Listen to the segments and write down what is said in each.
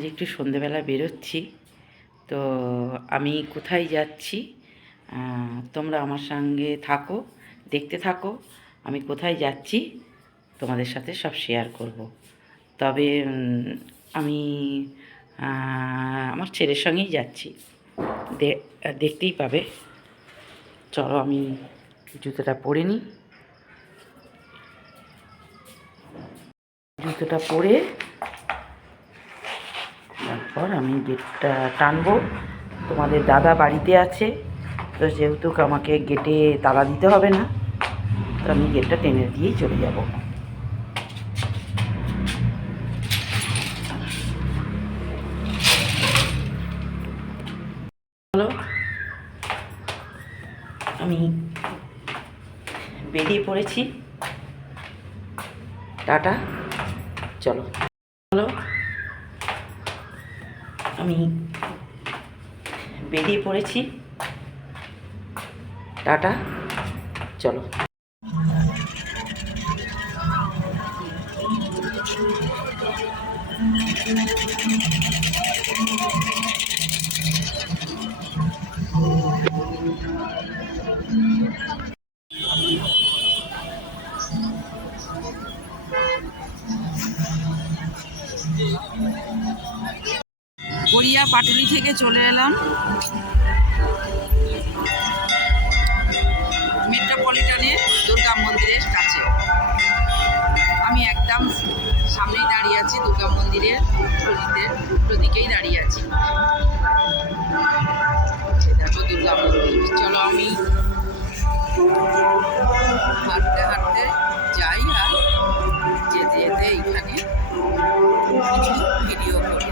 একটু সন্ধেবেলা বেরোচ্ছি। তো আমি কোথায় যাচ্ছি তোমরা আমার সঙ্গে থাকো, দেখতে থাকো। আমি কোথায় যাচ্ছি তোমাদের সাথে সব শেয়ার করব। তবে আমি আমার ছেলের সঙ্গেই যাচ্ছি, দেখতেই পাবে। চলো আমি জুতোটা পরে নিই। জুতোটা পরে তারপর আমি গেটটা টানবো। তোমাদের দাদা বাড়িতে আছে, তো যেহেতু আমাকে গেটে তালা দিতে হবে না, তো আমি গেটটা টেনে দিয়েই চলে যাব। হ্যালো, আমি বেরিয়ে পড়েছি। টাটা, চলো। হ্যালো, আমি বেরিয়ে পড়েছি। টাটা, চলো। গড়িয়া পাটুলি থেকে চলে এলাম মেট্রোপলিটনে, দুর্গা মন্দিরের কাছে। আমি একদম সামনেই দাঁড়িয়ে আছি, দুর্গা মন্দিরের উল্টো দিকেই দাঁড়িয়ে আছি। দেখো দুর্গা মন্দির। চলো আমি হাঁটতে হাঁটতে যাই, আর যেতে যেতে এইখানে কিছু ভিডিও করি।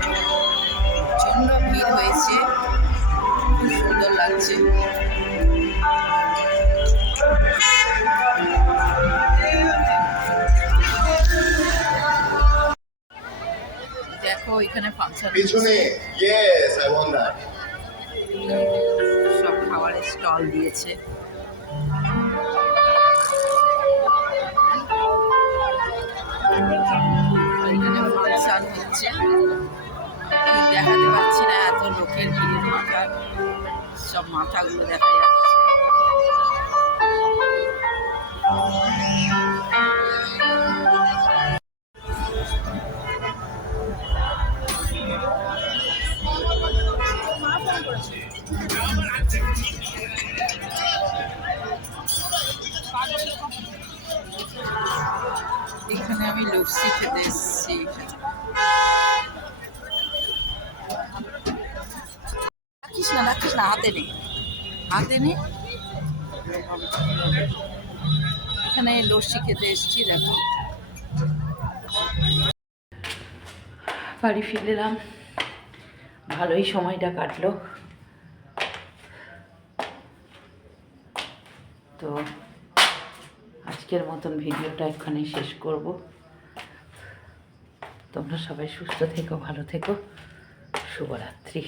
প্রচণ্ড ভিড় হয়েছে, খুব সুন্দর লাগছে। দেখো এখানে ফাংশন পিছনে, ইয়েস আই ওয়ান্ট দ্যাট। সব খাবারের স্টল দিয়েছে। এখানে ফাংশন হচ্ছে, দেখাতে পাচ্ছি না, এত লোকের ভিড়। মাথা সব মাথাগুলো দেখা যাচ্ছে। এখানে আমি লস্যি খেতে এসেছি। রাখিস না, হাতে নেই, হাতে নেই। এখানে লস্যি খেতে এসেছি। দেখো বাড়ি ফিরে এলাম, ভালোই সময়টা কাটলো। তো আজকের মতন ভিডিওটা এখানেই শেষ করব। তোমরা সবাই সুস্থ থেকো, ভালো থেকো। শুভরাত্রি।